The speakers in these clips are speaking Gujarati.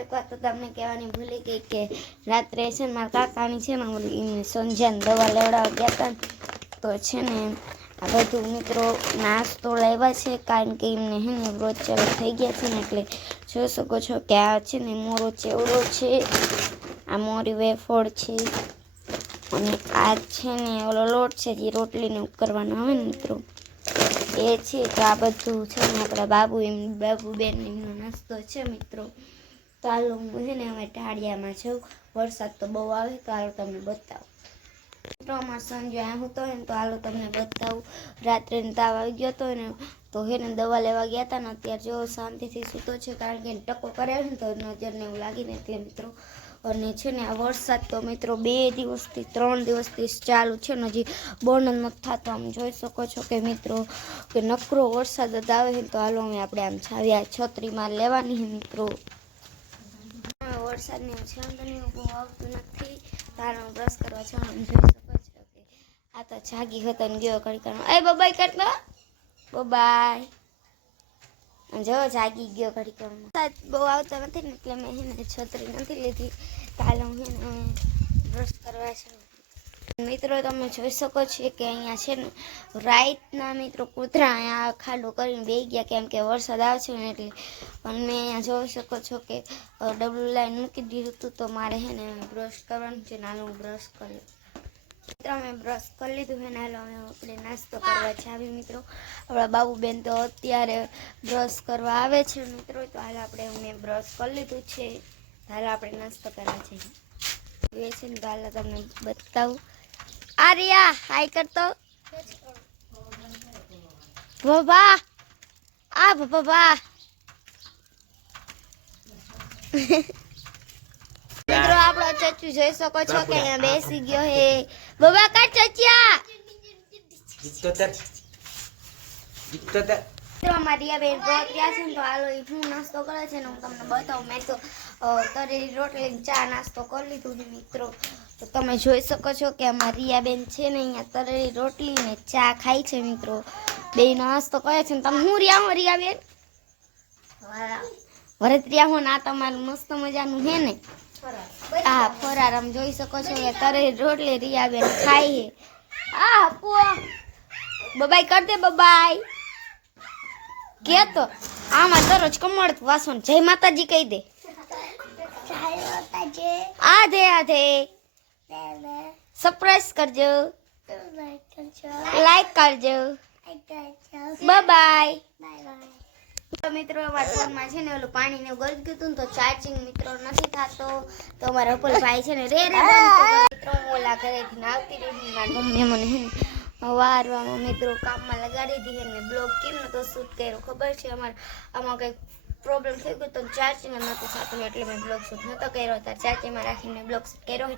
એક વાત તો તમને કહેવાની ભૂલી ગઈ કે રાત્રે છે ને મારા કાકાની છે ને સંજ્યાને દવા લેવડાવવા ગયા હતા તો છે ને આ બધું મિત્રો નાસ્તો લાવ્યા છે કારણ કે એમને હે ને રોજ ચાલુ થઈ ગયા છે ને એટલે જોઈ શકો છો કે આ છે ને મોરો ચેવડો છે, આ મોરી વેફળ છે અને આ છે ને ઓલો લોટ છે જે રોટલીને કરવાનો આવે ને મિત્રો એ છે. તો આ બધું છે ને આપણા બાબુબેન એમનો નાસ્તો છે મિત્રો. તો હાલો હું છે ને હવે ઢાળિયામાં જાઉં, વરસાદ તો બહુ આવે તો હાલો તમને બતાવું મિત્રો. અમારા સંજય હું તો ને તો હાલો તમને બતાવું. રાત્રે તાવ આવી ગયો હતો ને તો હે ને દવા લેવા ગયા હતા ને અત્યારે જો શાંતિથી સૂતો છે કારણ કે ટકો કર્યો ને તો નજરને એવું લાગીને એટલે મિત્રો. અને છે ને આ વરસાદ તો મિત્રો 2 દિવસથી 3 દિવસથી ચાલુ છે ને હજી બંધ નથી થતો. આમ જોઈ શકો છો કે મિત્રો કે નકરો વરસાદ જ આવે છે. તો હાલો આપણે આમ જાવ્યા છત્રીમાં લેવાની છે મિત્રો. વરસાદની છાંટણી બહુ આવતું નથી કારણ બ્રશ કરવા જવાનું જોઈ શકો છો કે આ તો જાગી હતો ને ગયો ઘડી કરવાનો. એ બબાઈ કરતો બબાઈ જો જાગી ગયો ઘડી કરવાનો. બહુ આવતો નથી ને એટલે મેં એને છત્રી નથી લીધી. કાલે હું એને બ્રશ કરવા છે મિત્રો. તમે જોઈ શકો છો કે અહીંયા છે ને રાતના મિત્રો કૂતરા અહીંયા ખાડો કરીને બેસી ગયા કેમ કે વરસાદ આવશે ને એટલે. અને મેં અહીંયા જોઈ શકો છો કે ડબલું લાઈન મૂકી દીધું હતું તો મારે છે ને બ્રશ કરવાનું છે. નાનું હું બ્રશ કર્યું મિત્રો. મેં બ્રશ કરી લીધું છે ને હાલો અમે આપણે નાસ્તો કરવા જાવી મિત્રો. આપણા બાબુબેન તો અત્યારે બ્રશ કરવા આવે છે મિત્રો. તો હાલ આપણે મેં બ્રશ કરી લીધું છે. હાલ આપણે નાસ્તો કરવા જઈએ છે ને. હાલ તમને બતાવું. આર્યા હાય કરતો બાબા આ બાબા મિત્રો આપણો ચચ્ચુ જોઈ શકો છો કે અહીંયા બેસી ગયો હે. બાબા કાટ ચચ્યા તો અમારી આ બેન રોટલા છે ને તો હાલો હું નાસ્તો કરે છે ને હું તમને બતાવું. મેં તો તરેલી રોટલી ચા નાસ્તો કરી લીધું છે મિત્રો. તો તમે જોઈ શકો છો કે અમારી રિયાબેન છે ને અહીંયા તરેલી રોટલી ને ચા ખાય છે મિત્રો. બે નાસ્તો કરે છે ને તમે હું રિયાબેન વરત રહ્યા હો ને આ તમારું મસ્ત મજાનું હે ને આ ફરાર આમ જોઈ શકો છો કે તરેલી રોટલી રિયાબેન ખાય છે. આ બબાઈ કર દે બબાઈ કે તો આમાં દરરોજ કમળ વાસણ જય માતાજી કહી દે. આધે આધે સરપ્રાઈઝ કરજો, લાઈક કરજો, બાય બાય. તો મિત્રો અમારા ફોનમાં છે ને ઓલું પાણી ને ગળી ગયું હતું ને તો ચાર્જિંગ મિત્રો નથી થતો. તો અમારા અપલભાઈ છે ને રે મિત્રો ઓલા ઘરેથી આવતી રહી. મારી મમ્મી મને હે ને વારવામાં મિત્રો કામમાં લગાડી દીધી અને બ્લોગ કેમ નતો શૂટ કર્યો ખબર છે. આમાં કંઈક પ્રોબ્લેમ થઈ ગયો તો ચાર્જિંગ નહોતું થતું એટલે મેં બ્લોગ શૂટ નહોતો કર્યો. ત્યારે ચાર્જિંગમાં રાખીને બ્લોગ શૂટ કર્યો.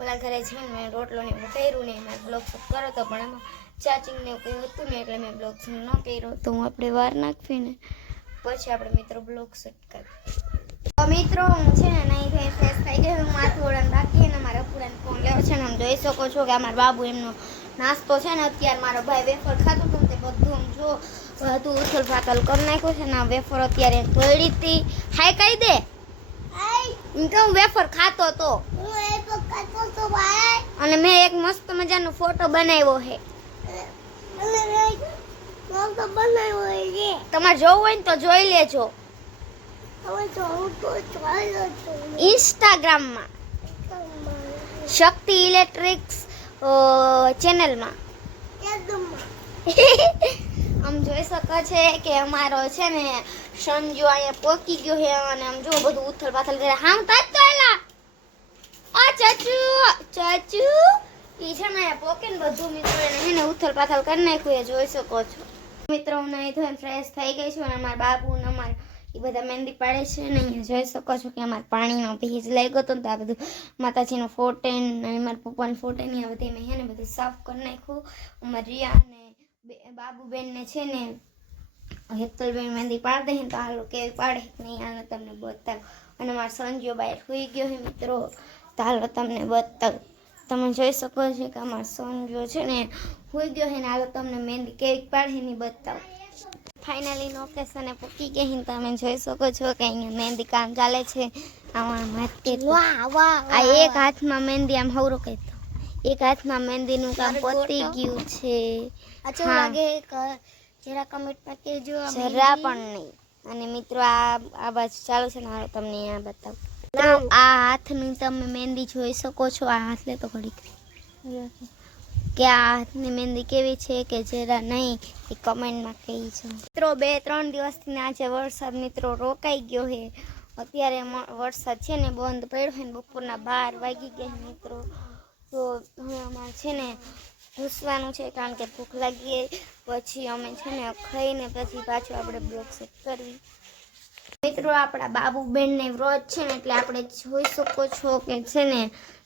ઓલા ઘરે છે ને મેં રોટલો ને એવું કર્યું ને મેં બ્લોગ શૂટ કર્યો હતો પણ એમાં ચાર્જિંગ ને એવું કંઈ હતું ને એટલે મેં બ્લોગ શૂટ ન કર્યો. તો હું આપણે વાર નાખીને પછી આપણે મિત્રો બ્લોગ શૂટ કરીએ. તો મિત્રો હું છે ને નહીં થઈ ફ્રેશ થઈ ગઈ. હું માથું ઓળાને રાખી ને મારા પૂરાને ફોન લેવો છે ને આમ જોઈ શકો છો કે અમારા બાબુ એમનો નાસ્તો છે ને અત્યારે મારો ભાઈ વેફર ખાતો હતો તે બધું આમ જો બધું ઉથલ ફાથલ કરી નાખ્યું છે ને આ વેફર અત્યારે તોડી હતી. હાય કહી દે એમ કે હું વેફર ખાતો હતો અને મેં એક મસ્ત મજાનો ફોટો બનાવ્યો છે. તમારે જોવું હોય ને તો જોઈ લેજો ઇન્સ્ટાગ્રામમાં શક્તિ ઇલેક્ટ્રિક્સ ચેનલમાં. આમ જોઈ શકો છે કે અમારો છે ને સંજુ અહીંયા પોકી ગયો છે અને આમ જો બધું ઉથલ પાથલ કરે. હા તાજ તો એલા આ ચાચુ ચાચુ ઈ છે ને અહીંયા પોકે ને બધું મિત્રો એને ઉથલ પાથલ કરી નાખ્યું એ જોઈ શકો છો મિત્રો. હું નહીં ધોઈને ફ્રેશ થઈ ગઈ છું અને અમારા બાબુ ને અમારે એ બધા મહેંદી પાડે છે ને અહીંયા જોઈ શકો છો કે અમારે પાણીનો ભેજ લાગ્યો હતો ને તો આ બધું માતાજીનો ફોટેન અને મારા પપ્પાનો ફોટેન આ બધી મેં છે ને બધું સાફ કરી નાખ્યું. અમારા રિયા અને બાબુબેનને છે ને હેતલબેન મહેંદી પાડી દે તો હાલો કેવી પાડે નહીં હાલો તમને બતાવ. અને મારો સંજ્યો બહાર સુઈ ગયો છે મિત્રો તો હાલો તમને બતાવ. તમે જોઈ શકો છો કે અમારો સંજ્યો છે ને સુઈ ગયો છે ને હાલો તમને મહેંદી કેવી પાડે નહીં બતાવ. ફાઇનલી લોકેશને પૂકી ગઈ તમે જોઈ શકો છો કે અહીંયા મહેંદી કામ ચાલે છે આમાં માથે વાહ વાહ આ એક હાથમાં મહેંદી આમ હવરો કહેતો એક હાથમાં મહેંદીનું કામ પતી ગયું છે અચ્છા લાગે જરા કમેન્ટમાં કહેજો જરા પણ નહીં અને મિત્રો આ બાજુ ચાલુ છે ને હાલો તમને આ બતાવું તો આ હાથની તમે મહેંદી જોઈ શકો છો આ હાથ લે તો ઘડીક કે આ હાથની મહેંદી કેવી છે કે જરા નહીં એ કમેન્ટમાં કહી છે મિત્રો 2-3 દિવસથી આજે વરસાદ મિત્રો રોકાઈ ગયો છે અત્યારે વરસાદ છે ને બંધ પડ્યો છે ને બપોરના 12 વાગી ગયા મિત્રો તો હવે અમારે છે ને ઘૂસવાનું છે કારણ કે ભૂખ લાગી પછી અમે છે ને ખાઈને પછી પાછું આપણે બ્લોગ સેટ કરવી મિત્રો આપણા બાબુબેનને વ્રત છે ને એટલે આપણે જોઈ શકો છો કે છે ને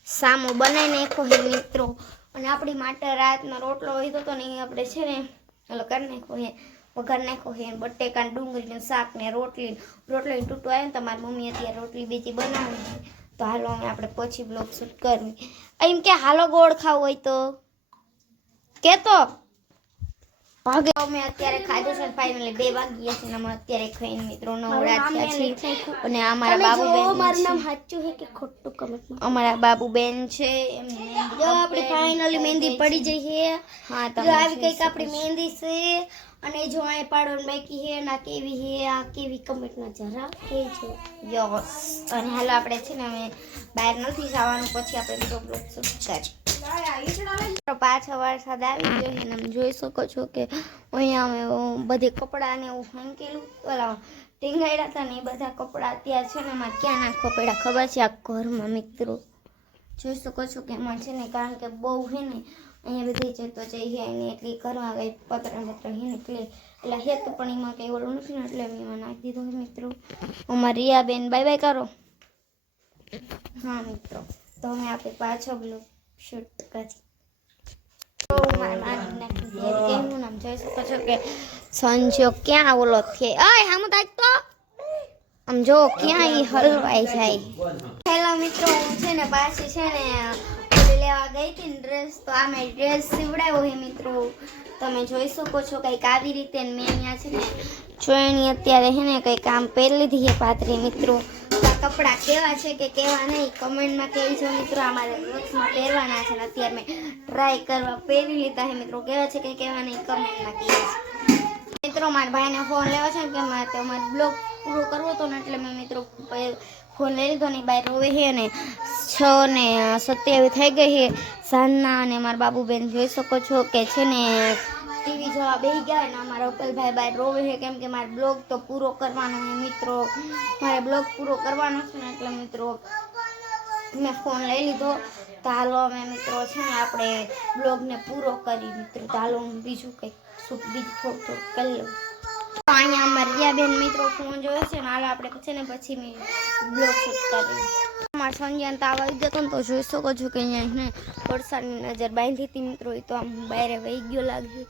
સામો બનાવી નાખ્યો છે મિત્રો અને આપણી માટે રાતનો રોટલો હોય તો નહીં આપણે છે ને ઓલો કરી નાખ્યો છે વઘાર નાખ્યો છે બટેકા ડુંગળીનું શાક ને રોટલી તૂટું આવ્યું ને તમારી મમ્મી અત્યારે રોટલી બીજી બનાવી છે તો હાલો અમે આપણે પછી બ્લોગ શૂટ કરવી એમ કે હાલો ગોળ ખાવું હોય તો કેતો ભાગે અમે અત્યારે ખાધું છે ફાઇનલી 2 વાગ્યા છે અમે અત્યારે ખાઈને મિત્રો નવરાત્યા છે અને અમારા બાબુબેન મારું નામ સાચું છે કે ખોટું કમેન્ટમાં અમારા બાબુબેન છે એમની જો આપણી ફાઇનલી મહેંદી પડી જઈ છે હા તો તમે આવી કઈક આપણી મહેંદી છે અને જો આ પાડોન બાકી છે ના કેવી છે આ કેવી કમેન્ટમાં જરા કહેજો યસ અને હાલો આપણે છે ને અમે બહાર નથી જવાનું પછી આપણે બીજો બ્લોગ શૂટ કરીએ પાછો વરસાદ આવી ગયો છે તમે જોઈ શકો છો કે અહીંયા અમે બધી કપડાં ને એવું ફાંકેલું ઓલા ટીંગાડ્યા હતા ને એ બધા કપડાં અત્યારે છે ને એમાં ક્યાં નાખવા પડ્યા ખબર છે આ ઘરમાં મિત્રો જોઈ શકો છો કે એમાં છે ને કારણ કે બહુ છે ને અહીંયા બધી જતો જઈએ ને એટલી ઘરમાં ગઈ પત્ર હે ને એટલે હેત પણ એમાં કંઈ ઓલું નથી ને એટલે મેં એમાં નાખી દીધું મિત્રો અમારા રિયાબેન બાય બાય કરો હા મિત્રો તો અમે આપણે પાછો બ્લોગ શૂટ કરી કેવું નામ જોઈ શકો છો કે સંજો ક્યાં ઓલો છે આમ તાક તો આમ જો ક્યાં ઈ હલવાઈ જાય હેલો મિત્રો હું છે ને પાછી છે ને લેવા ગઈ હતી ને ડ્રેસ તો આ મેં ડ્રેસ સીવડાવ્યો છે મિત્રો તમે જોઈ શકો છો કંઈક આવી રીતે મેં અહીંયા છે ને ચોયણી અત્યારે છે ને કંઈક આમ પહેરી લીધી છે પાતરી મિત્રો કપડાં કેવા છે કે કેવા નહીં કમેન્ટમાં કહેજો મિત્રો અમારે બ્લોગ્સમાં પહેરવાના છે ને અત્યારે મેં ટ્રાય કરવા પહેરી લીધા છે મિત્રો કેવા છે કે કેવા નહીં કમેન્ટમાં કહેજો મિત્રો મારા ભાઈને ફોન લેવો છે ને કે મારે બ્લોગ પૂરો કરવો હતો ને એટલે મેં મિત્રો ફોન લઈ લીધો ને બાય રોવે છે ને 6:27 થઈ ગઈ છે સાંજના અને મારા બાબુબેન જોઈ શકો છો કે છે ને ટીવી જોવા બેસી ગયા ને અમારા ઉકલભાઈ બાય રોવે છે કેમ કે મારે બ્લોગ તો પૂરો કરવાનો છે મિત્રો મારે બ્લોગ પૂરો કરવાનો છે ને એટલે મિત્રો મેં ફોન લઈ લીધો તો હાલો અમે મિત્રો છે ને આપણે બ્લોગને પૂરો કરી મિત્રો તો હાલો હું બીજું કંઈક બીજું થોડું કરી લઉં અહીંયા અમારા રિયાબેન મિત્રો ફોન જોયો છે ને હાલો આપણે છે ને પછી મેં બ્લોગ શૂટ કરી અમારા સંજ્ઞાન તાવ આવી ગયો ને તો જોઈ શકો છો કે અહીંયા ને વરસાદની નજર બાંધી હતી મિત્રો એ તો આમ બહાર વહી ગયો લાગે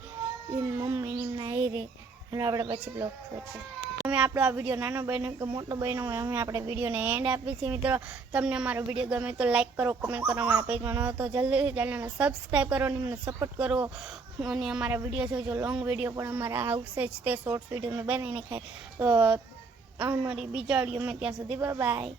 એની મમ્મીની એમના એ રે હાલો આપણે પછી બ્લોગ શૂટ કરીએ અમે આપણો આ વિડીયો નાનો બન્યો કે મોટો બન્યો હોય અમે આપણે વિડીયોને એન્ડ આપીએ છીએ મિત્રો તમને અમારો વિડીયો ગમે તો લાઈક કરો કમેન્ટ કરો અમારા પેજમાં ન તો જલ્દીથી ચેનલને સબસ્ક્રાઈબ કરો અને અમને સપોર્ટ કરો અને અમારા વિડીયો જોજો લોંગ વિડીયો પણ અમારા આવશે જ તે શોર્ટ્સ વિડીયો મેં બનાવીને ખાય તો અમારી બીજા વિડીયો મેં ત્યાં સુધી બાય